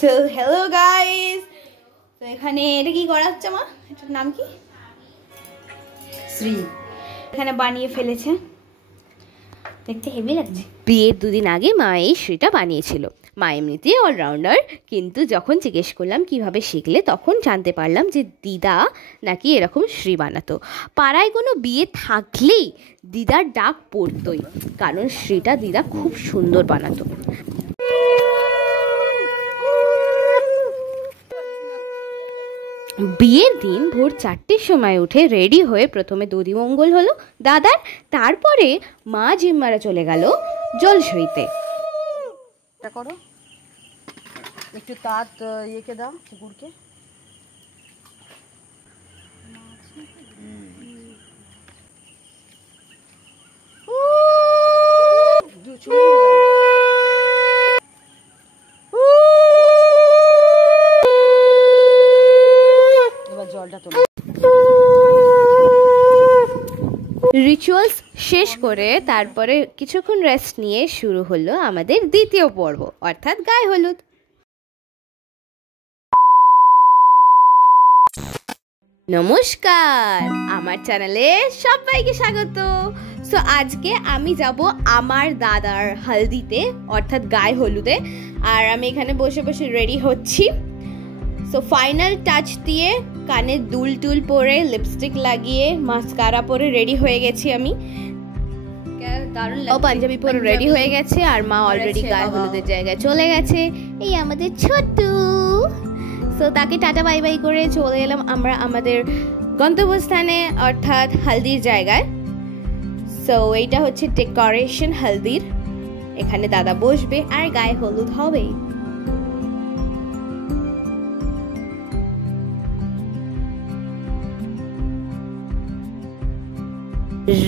So hello guys, তো এখানে এটা কি করা হচ্ছে মা? এটার নাম কি? শ্রী। এখানে বানিয়ে ফেলেছে, দেখতে হেভি লাগছে। বিয়ের দুদিন আগে মা এই শ্রীটা বানিয়েছিল। মা এমনিতেই অলরাউন্ডার, কিন্তু যখন জিজ্ঞেস করলাম কিভাবে শিখলে, তখন জানতে পারলাম যে দিদা নাকি এরকম শ্রী বানাতো। পাড়ায় কোনো বিয়ে থাকলেই দিদার ডাক পড়তই, কারণ শ্রীটা দিদা খুব সুন্দর বানাতো। বিয়ের দিন ভোর 4টের সময় উঠে রেডি হয়ে প্রথমে দধিমঙ্গল হলো দাদার, তারপরে মা জিম্মারা চলে গেল জলসইতে। করো একটু তাঁত ইয়েকে দাও, কুকুরকে। এবার জলটা তোলো। রিচুয়ালস শেষ করে তারপরে কিছুক্ষণ রেস্ট নিয়ে শুরু হলো আমাদের দ্বিতীয় পর্ব, অর্থাৎ গায়ে হলুদ। নমস্কার, আমার চ্যানেলে সবাইকে স্বাগত। সো আজকে আমি যাব আমার দাদার হলদিতে, অর্থাৎ গায়ে হলুদে, আর আমি এখানে বসে বসে রেডি হচ্ছি। সো ফাইনাল টাচ দিয়ে কানে দুল টুল পরে, লিপস্টিক লাগিয়ে, মাস্কারা পরে রেডি হয়ে গেছি আমি। পাঞ্জাবি পরে রেডি হয়ে গেছে, আর মা অলরেডি গায়ে হলুদের জায়গায় চলে গেছে। এই আমাদের ছোট্টু। সো তাকে টাটা বাই বাই করে চলে এলাম আমরা আমাদের গন্তব্যস্থানে, অর্থাৎ হলদির জায়গায়। সো এইটা হচ্ছে ডেকোরেশন হলদির। এখানে দাদা বসবে আর গায়ে হলুদ হবে।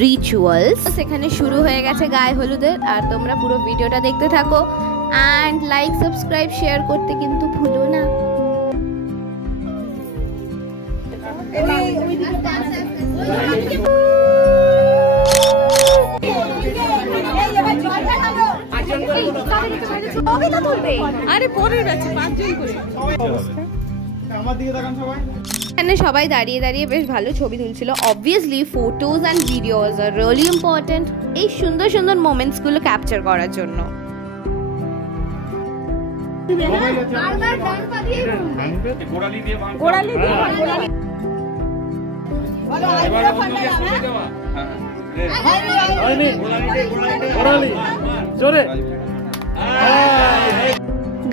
রিচুয়ালস এখানে শুরু হয়ে গেছে গায়ে হলুদের, আর তোমরা পুরো ভিডিওটা দেখতে থাকো। অ্যান্ড লাইক, সাবস্ক্রাইব, শেয়ার করতে কিন্তু ভুলো না। আরে পরের ব্যাচে 5 জন করে। আমার দিকে তাকান সবাই। এখানে সবাই দাঁড়িয়ে দাঁড়িয়ে বেশ ভালো ছবি তুলছিল। Obviously photos and videos are really important এই সুন্দর সুন্দর মোমেন্টস গুলো ক্যাপচার করার জন্য।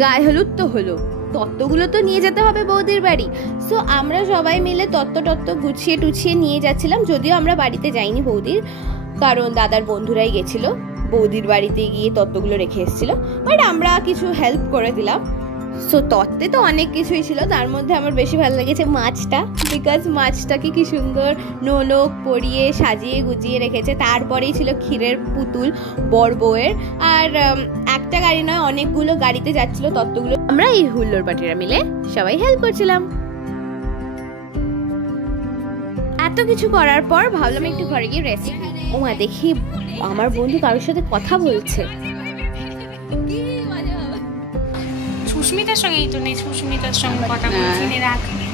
গায়ে হলুদ তো হলো, তত্ত্বগুলো তো নিয়ে যেতে হবে বৌদির বাড়ি। সো আমরা সবাই মিলে তত্ত্ব গুছিয়ে টুছিয়ে নিয়ে যাচ্ছিলাম, যদিও আমরা বাড়িতে যাইনি বৌদির, কারণ দাদার বন্ধুরাই গেছিল বৌদির বাড়িতে গিয়ে তত্ত্বগুলো রেখে এসেছিল। বাট আমরা কিছু হেল্প করে দিলাম। সো তত্ত্বে তো অনেক কিছুই ছিল, তার মধ্যে আমার বেশি ভালো লেগেছে মাছটা, বিকজ মাছটাকে কি সুন্দর নোলক পরিয়ে সাজিয়ে গুজিয়ে রেখেছে। তারপরেই ছিল ক্ষীরের পুতুল বর বউয়ের, আর একটা গাড়ি নয় অনেকগুলো গাড়িতে যাচ্ছিল তত্ত্বগুলো। আমরা এই হুল্লোড় পাটিরা মিলে সবাই হেল্প করছিলাম। এত কিছু করার পর ভাবলাম একটু ঘরে গিয়ে রেস্ট। ওমা দেখি আমার বন্ধু কারোর সাথে কথা বলছে। সুস্মিতার সঙ্গে তো নেই, সুস্মিতার সঙ্গে কথা বলছি রাখনি।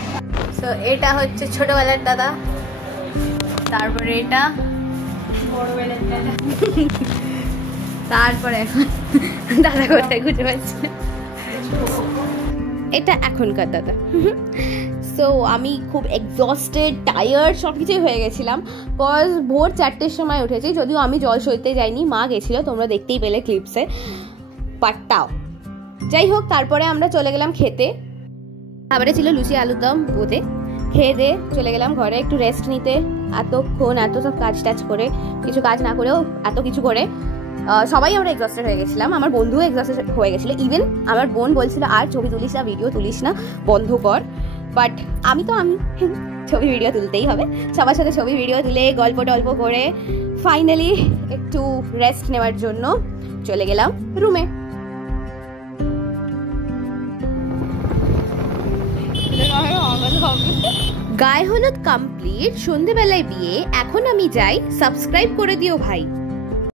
তো এটা হচ্ছে ছোটবেলার দাদা, তারপরে এটা বড়বেলার দাদা, তারপরে এখন দাদা কোথায় খুঁজে পাচ্ছি না, এটা এখনকার দাদা। সো আমি খুব এক্সস্টেড, টায়ার্ড, সব কিছুই হয়ে গেছিলাম, কজ ভোর 4টের সময় উঠেছি। যদিও আমি জল সইতে যাইনি, মা গেছিল, তোমরা দেখতেই পেলে ক্লিপসে। বাট তাও যাই হোক, তারপরে আমরা চলে গেলাম খেতে। খাবারে ছিল লুচি আলুর দম, বোধে খেয়ে দিয়ে চলে গেলাম ঘরে একটু রেস্ট নিতে। এতক্ষণ এত সব কাজ টাজ করে, কিছু কাজ না করেও এত কিছু করে সবাই আমরা এক্সস্টেড হয়ে গেছিলাম। আমার বন্ধুও এক্সস্টেড হয়ে গেছিল। ইভেন আমার বোন বলছিল আর ছবি তুলিস না, ভিডিও তুলিস না, বন্ধ কর। বাট আমি ছবি ভিডিও তুলতেই হবে। সবার সাথে ছবি ভিডিও তুলে গল্প টল্প করে ফাইনালি একটু রেস্ট নেওয়ার জন্য চলে গেলাম রুমে। গায়ে হলুদ কমপ্লিট, সন্ধেবেলায় বিয়ে। এখন আমি যাই, সাবস্ক্রাইব করে দিও ভাই।